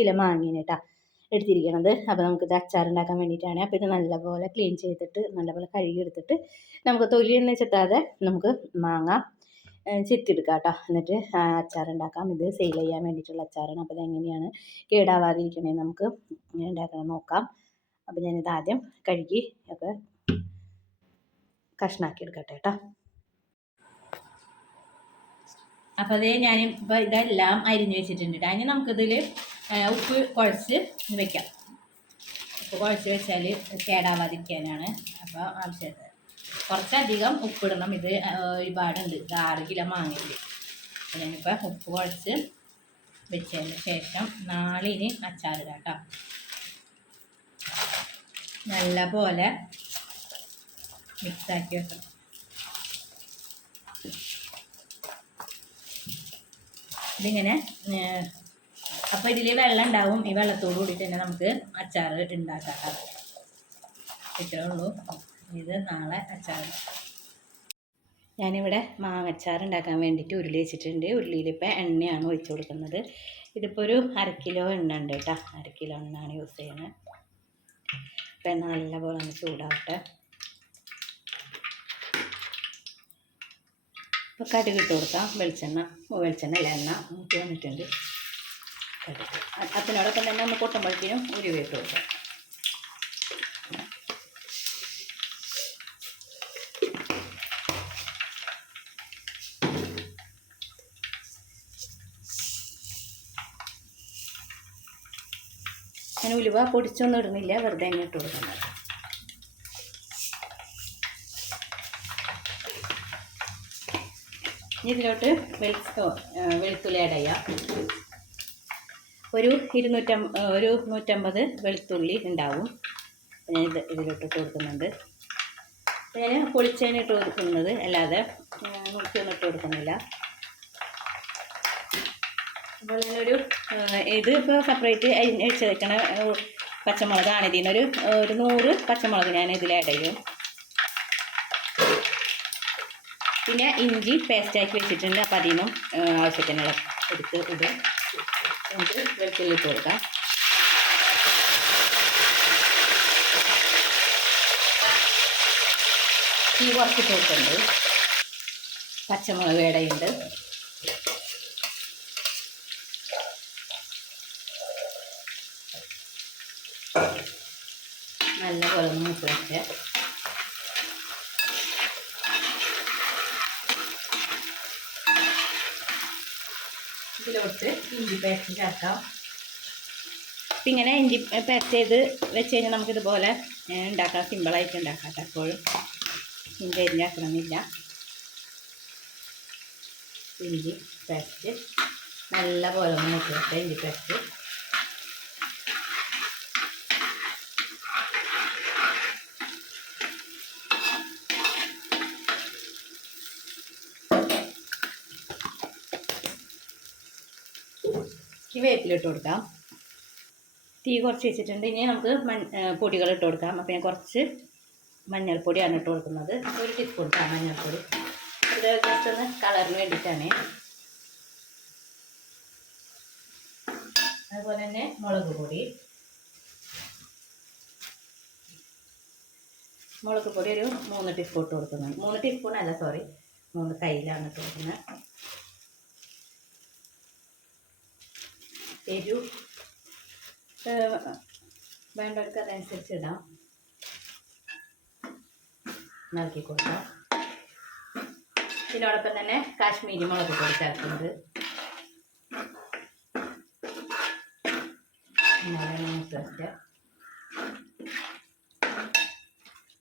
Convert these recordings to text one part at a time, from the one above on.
Kilo മാങ്ങയാണ് കേട്ടോ എടുത്തിരിക്കണത്. അപ്പോൾ നമുക്കിത് അച്ചാറുണ്ടാക്കാൻ വേണ്ടിയിട്ടാണ്. അപ്പോൾ ഇത് നല്ലപോലെ ക്ലീൻ ചെയ്തിട്ട് നല്ലപോലെ കഴുകി എടുത്തിട്ട് നമുക്ക് തൊലിയൊന്നും ചെത്താതെ നമുക്ക് മാങ്ങ ചെത്തിയെടുക്കാം കേട്ടോ എന്നിട്ട് അച്ചാറുണ്ടാക്കാം. ഇത് സെയിൽ ചെയ്യാൻ വേണ്ടിയിട്ടുള്ള അച്ചാറാണ്. അപ്പോൾ ഇതെങ്ങനെയാണ് കേടാവാതിരിക്കണേ നമുക്ക് ഉണ്ടാക്കണം നോക്കാം. അപ്പോൾ ഞാനിത് ആദ്യം കഴുകി ഒക്കെ കഷ്ണാക്കി എടുക്കട്ടെ കേട്ടോ. അപ്പോൾ അതേ ഞാൻ ഇപ്പോൾ ഇതെല്ലാം അരിഞ്ഞ് വെച്ചിട്ടുണ്ട് അതിന് നമുക്കിതിൽ ഉപ്പ് കുഴച്ച് വെക്കാം. ഉപ്പ് കുഴച്ച് വെച്ചാൽ കേടാവാതിരിക്കാനാണ് അപ്പോൾ ആവശ്യമായിട്ട് കുറച്ചധികം ഉപ്പിടണം. ഇത് ഒരുപാടുണ്ട്. ഇത് ആറ് കിലോ മാങ്ങയില്ല. അപ്പോൾ ഞാനിപ്പോൾ ഉപ്പ് കുഴച്ച് വെച്ചതിന് ശേഷം നാളിന് അച്ചാറിടാം കേട്ടോ നല്ല പോലെ മിക്സാക്കി വെക്കണം. ഇതിങ്ങനെ അപ്പോൾ ഇതിൽ വെള്ളം ഉണ്ടാവും. ഈ വെള്ളത്തോട് കൂടിയിട്ട് തന്നെ നമുക്ക് അച്ചാർ ഉണ്ടാക്കാം. ഇത്രേ ഉള്ളൂ. ഇത് നാളെ അച്ചാർ ഞാനിവിടെ മാങ്ങച്ചാർ ഉണ്ടാക്കാൻ വേണ്ടിയിട്ട് ഉരുളി വെച്ചിട്ടുണ്ട്. ഉരുളിയിൽ ഇപ്പോൾ എണ്ണയാണ് ഒഴിച്ചു കൊടുക്കുന്നത്. ഇതിപ്പോൾ ഒരു അര കിലോ എണ്ണ ഉണ്ട് കേട്ടോ. അര കിലോ എണ്ണയാണ് യൂസ് ചെയ്യുന്നത് അപ്പോൾ എണ്ണ നല്ലപോലെ ഒന്ന് ചൂടാവട്ടെ. ഇപ്പോൾ കടുക് കൊടുക്കാം വെളിച്ചെണ്ണ വെളിച്ചെണ്ണ അല്ല എണ്ണ ഊറ്റി വന്നിട്ടുണ്ട്. കടുക്. അതിനോടൊപ്പം തന്നെ ഒന്ന് പൊട്ടുമ്പോഴത്തേനും ഉരുവി ഇട്ട് കൊടുക്കാം. ഞാൻ ഉലുവ പൊടിച്ചൊന്നും ഇടുന്നില്ല വെറുതെ തന്നെ ഇട്ട് കൊടുക്കുന്നത് ഇതിലോട്ട് വെളുത്തോ വെളുത്തുള്ളി ആഡ് ചെയ്യാം. ഒരു ഇരുന്നൂറ്റം ഒരു നൂറ്റമ്പത് വെളുത്തുള്ളി ഉണ്ടാവും. ഞാൻ ഇത് ഇതിലോട്ട് കൊടുക്കുന്നുണ്ട്. ഞാൻ പൊളിച്ചേന ഇട്ട് കൊടുക്കുന്നത് അല്ലാതെ നുറുക്കിയൊന്നും ഇട്ട് കൊടുക്കുന്നില്ല. അപ്പോൾ ഞാനൊരു ഇത് ഇപ്പോൾ സെപ്പറേറ്റ് അഴിച്ച് വെക്കണ പച്ചമുളകാണ് ഇതിനൊരു ഒരു നൂറ് പച്ചമുളക് ഞാൻ ഇതിൽ ആഡ് പിന്നെ ഇഞ്ചി പേസ്റ്റാക്കി വെച്ചിട്ടുണ്ട്. അപ്പോൾ അതിൽ നിന്നും ആവശ്യത്തിനുള്ള എടുത്ത് ഇടും. നമുക്ക് വെളുത്തുള്ളിട്ട് കൊടുക്കാം. തീ കുറച്ച് കൊടുക്കുന്നുണ്ട് പച്ചമുളക് വേടയുണ്ട് നല്ല ഒന്ന് മൂത്ത് വെച്ച് ഇതിലോട്ട് ഇഞ്ചി പേസ്റ്റ് ചേർക്കാം. അപ്പം ഇങ്ങനെ ഇഞ്ചി പേസ്റ്റ് ചെയ്ത് വെച്ച് കഴിഞ്ഞാൽ നമുക്കിതുപോലെ ഉണ്ടാക്കാം. സിമ്പിളായിട്ട് ഉണ്ടാക്കാം എപ്പോഴും. ഇഞ്ചി അരിഞ്ഞാക്കണമെന്നില്ല ഇഞ്ചി പേസ്റ്റ്. നല്ല പോലെ ഒന്ന് മുട്ടി വെക്കാം. ഇഞ്ചി പേസ്റ്റ്. ഈ വേപ്പിലിട്ട് കൊടുക്കാം. തീ കുറച്ച് വെച്ചിട്ടുണ്ട്. ഇനി നമുക്ക് മൺ പൊടികൾ ഇട്ട് കൊടുക്കാം. അപ്പോൾ ഞാൻ കുറച്ച് മഞ്ഞൾപ്പൊടിയാണ് ഇട്ട് കൊടുക്കുന്നത്. ഒരു ടീസ്പൂൺ ഇട്ടാണ് മഞ്ഞൾപ്പൊടി. ഇത് ഒന്ന് കളറിന് വേണ്ടിയിട്ടാണ് അതുപോലെ തന്നെ മുളക് പൊടി. മുളക് പൊടി ഒരു മൂന്ന് ടീസ്പൂൺ ഇട്ട് കൊടുക്കുന്നുണ്ട്. മൂന്ന് ടീസ്പൂൺ അല്ല സോറി മൂന്ന് കയ്യിലാണ് ഇട്ട് കൊടുക്കുന്നത്. എരു വേണ്ടവർക്ക് അതനുസരിച്ച് ഇടാം നൽകി കൊടുക്കാം ഇതിനോടൊപ്പം തന്നെ കാശ്മീരി മുളക് പൊടി ചേർക്കുന്നത്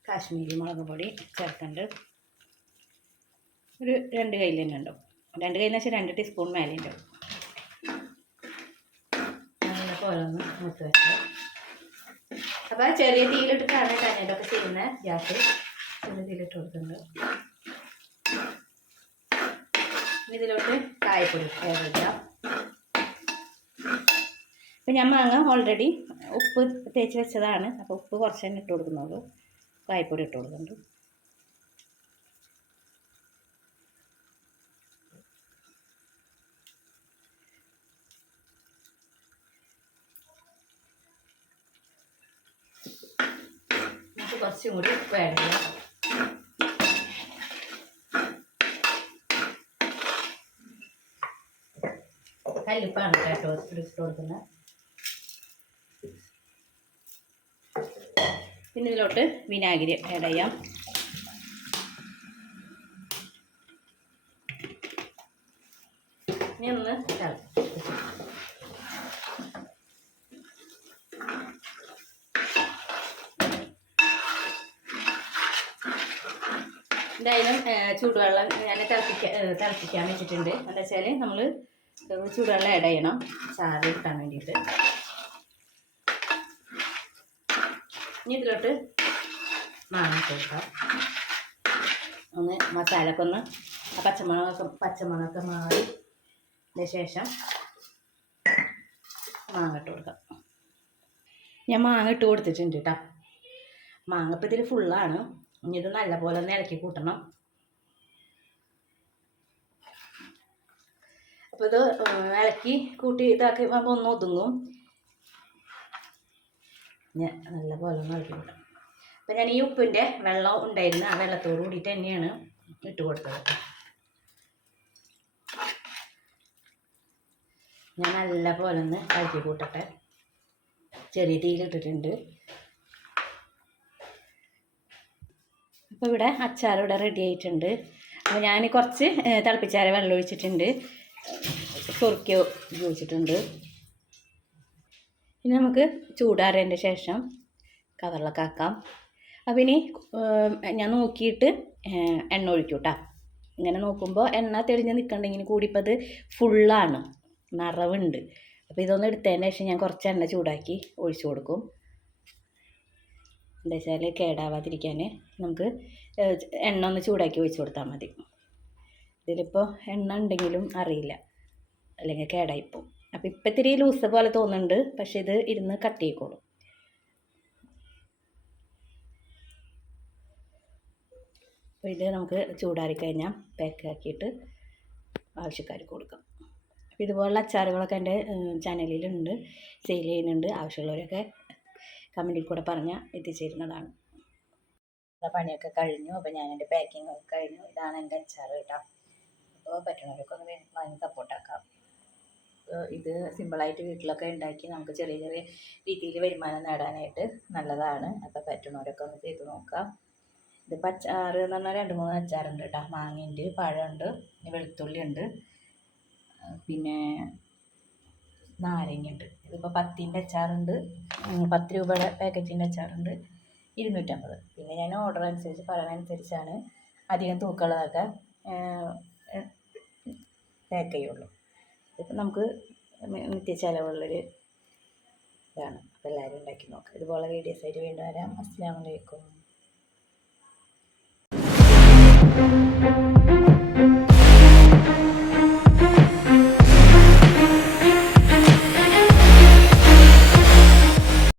കാശ്മീരി മുളക് പൊടി ചേർക്കുന്നുണ്ട്. ഒരു രണ്ട് കയ്യിൽ തന്നെ ഉണ്ടാവും. രണ്ട് കയ്യിൽ വെച്ചാൽ രണ്ട് ടീസ്പൂൺ മേലെ ഉണ്ടാവും. ഓരോന്ന് മൂത്ത് വെച്ചത് അപ്പോൾ ചെറിയ തീയിലിട്ടിട്ടാണ് ഇതൊക്കെ ചെയ്യുന്നത് ഗ്യാസ് ചെറിയ തീയിലിട്ട് കൊടുക്കുന്നുണ്ട് ഇതിലോട്ട് കായപ്പൊടി ഏറിക്കാം ഇപ്പം ഞാൻ മാങ്ങ ഓൾറെഡി ഉപ്പ് തേച്ച് വെച്ചതാണ്. അപ്പോൾ ഉപ്പ് കുറച്ച് തന്നെ ഇട്ട് കൊടുക്കുന്നുള്ളൂ. കായപ്പൊടി ഇട്ട് കൊടുക്കുന്നുണ്ട്. കുറച്ചും കൂടി ചെയ്യാം കല്ലുപ്പാണ് കേട്ടോ ഇട്ട് കൊടുക്കുന്നത് പിന്നെ ഇതിലോട്ട് വിനാഗിരി ആഡ് ചെയ്യാം ഇനി ഒന്ന് തിളപ്പിക്കാം. എന്തായാലും ചൂടുവെള്ളം ഞാൻ തിളപ്പിക്കാൻ തിളപ്പിക്കാൻ വെച്ചിട്ടുണ്ട്. എന്താ വെച്ചാൽ നമ്മൾ ചൂടുവെള്ളം ആഡ് ചെയ്യണം. ചാറ് കിട്ടാൻ വേണ്ടിയിട്ട്. ഇനി ഇതിലോട്ട് മാങ്ങ ഒന്ന് മസാലയൊക്കെ ഒന്ന് ആ പച്ചമുളകൊക്കെ പച്ചമുളകൊക്കെ മാറി അതിന് ശേഷം മാങ്ങ ഇട്ട് കൊടുക്കാം. ഞാൻ മാങ്ങ ഇട്ട് കൊടുത്തിട്ടുണ്ട് കേട്ടോ മാങ്ങ ഇപ്പം ഇതിൽ ഫുള്ളാണ് ഇനി ഇത് നല്ലപോലെ ഒന്ന് ഇളക്കി കൂട്ടണം. അപ്പോൾ ഇത് ഇളക്കി കൂട്ടി ഇതാക്കി ഒന്ന് ഒതുങ്ങും. ഞാൻ നല്ലപോലെ ഒന്ന് ഇളക്കി കൂട്ടാം അപ്പം ഞാൻ ഈ ഉപ്പിന്റെ വെള്ളം ഉണ്ടായിരുന്ന ആ വെള്ളത്തോട് കൂടിയിട്ട് തന്നെയാണ് ഇട്ട് കൊടുത്തത് ഞാൻ നല്ലപോലെ ഒന്ന് ഇളക്കി കൂട്ടട്ടെ. ചെറിയ തീയിലിട്ടിട്ടുണ്ട് അപ്പോൾ ഇവിടെ അച്ചാർ ഇവിടെ റെഡി ആയിട്ടുണ്ട്. അപ്പോൾ ഞാൻ കുറച്ച് തിളപ്പിച്ചാറ് വെള്ളം ഒഴിച്ചിട്ടുണ്ട്. ചൊറുക്കി ഉപയോഗിച്ചിട്ടുണ്ട്. ഇനി നമുക്ക് ചൂടാറിയതിന്റെ ശേഷം കവറിലൊക്കെ ആക്കാം. അപ്പം ഇനി ഞാൻ നോക്കിയിട്ട് എണ്ണ ഒഴിക്കും ഇങ്ങനെ നോക്കുമ്പോൾ എണ്ണ തെളിഞ്ഞ് നിൽക്കണ്ടെങ്കിൽ കൂടി ഇപ്പം അത് ഫുള്ളാണ് നിറവുണ്ട്. അപ്പോൾ ഇതൊന്ന് എടുത്തതിന് ശേഷം ഞാൻ കുറച്ച് എണ്ണ ചൂടാക്കി ഒഴിച്ചു കൊടുക്കും. എന്താ വെച്ചാൽ കേടാവാതിരിക്കാൻ നമുക്ക് എണ്ണ ഒന്ന് ചൂടാക്കി ഒഴിച്ച് കൊടുത്താൽ മതി. ഇതിലിപ്പോൾ എണ്ണ ഉണ്ടെങ്കിലും അറിയില്ല. അല്ലെങ്കിൽ കേടായിപ്പോൾ അപ്പോൾ ഇപ്പം ഇത്തിരി ലൂസ് പോലെ തോന്നുന്നുണ്ട് പക്ഷേ ഇത് ഇരുന്ന് കട്ട് ചെയ്യിക്കോളും അപ്പോൾ ഇത് നമുക്ക് ചൂടാറി കഴിഞ്ഞാൽ പാക്കാക്കിയിട്ട് ആവശ്യക്കാർക്ക് കൊടുക്കാം. അപ്പോൾ ഇതുപോലുള്ള അച്ചാറുകളൊക്കെ എന്റെ ചാനലിലുണ്ട് സെയിൽ ചെയ്യുന്നുണ്ട്. ആവശ്യമുള്ളവരൊക്കെ കമന്റിൽ കൂടെ പറഞ്ഞാൽ എത്തിച്ചേരുന്നതാണ്. പണിയൊക്കെ കഴിഞ്ഞു. അപ്പോൾ ഞാൻ എന്റെ പാക്കിംഗ് ഒക്കെ കഴിഞ്ഞു. ഇതാണ് എന്റെ അച്ചാർ കേട്ടോ. അപ്പോൾ പറ്റുന്നവരൊക്കെ ഒന്ന് വാങ്ങി സപ്പോർട്ടാക്കാം ഇത് സിമ്പിളായിട്ട് വീട്ടിലൊക്കെ ഉണ്ടാക്കി നമുക്ക് ചെറിയ ചെറിയ രീതിയിൽ വരുമാനം നേടാനായിട്ട് നല്ലതാണ്. അപ്പോൾ പറ്റുന്നവരൊക്കെ ഒന്ന് ചെയ്ത് നോക്കാം. ഇത് പച്ചാർ എന്ന് പറഞ്ഞാൽ രണ്ട് മൂന്ന് അച്ചാറുണ്ട് കേട്ടോ. മാങ്ങയുണ്ട് പഴമുണ്ട് വെളുത്തുള്ളി ഉണ്ട് പിന്നെ നാരങ്ങയുണ്ട്. ഇതിപ്പോൾ പത്തിന്റെ അച്ചാറുണ്ട്. പത്ത് രൂപയുടെ പാക്കറ്റിന്റെ അച്ചാറുണ്ട്. ഇരുന്നൂറ്റമ്പത്. പിന്നെ ഞാൻ ഓർഡർ അനുസരിച്ച് പറയുന്നതനുസരിച്ചാണ് അധികം തൂക്കമുള്ളതൊക്കെ പാക്ക് ചെയ്യുള്ളൂ. ഇപ്പം നമുക്ക് നിത്യ ചിലവുള്ളൊരു ഇതാണ്. അപ്പോൾ എല്ലാവരും ഉണ്ടാക്കി നോക്കുക ഇതുപോലെ വീഡിയോസ് ആയിട്ട് വീണ്ടും വരാം. അസ്സാം വലൈക്കും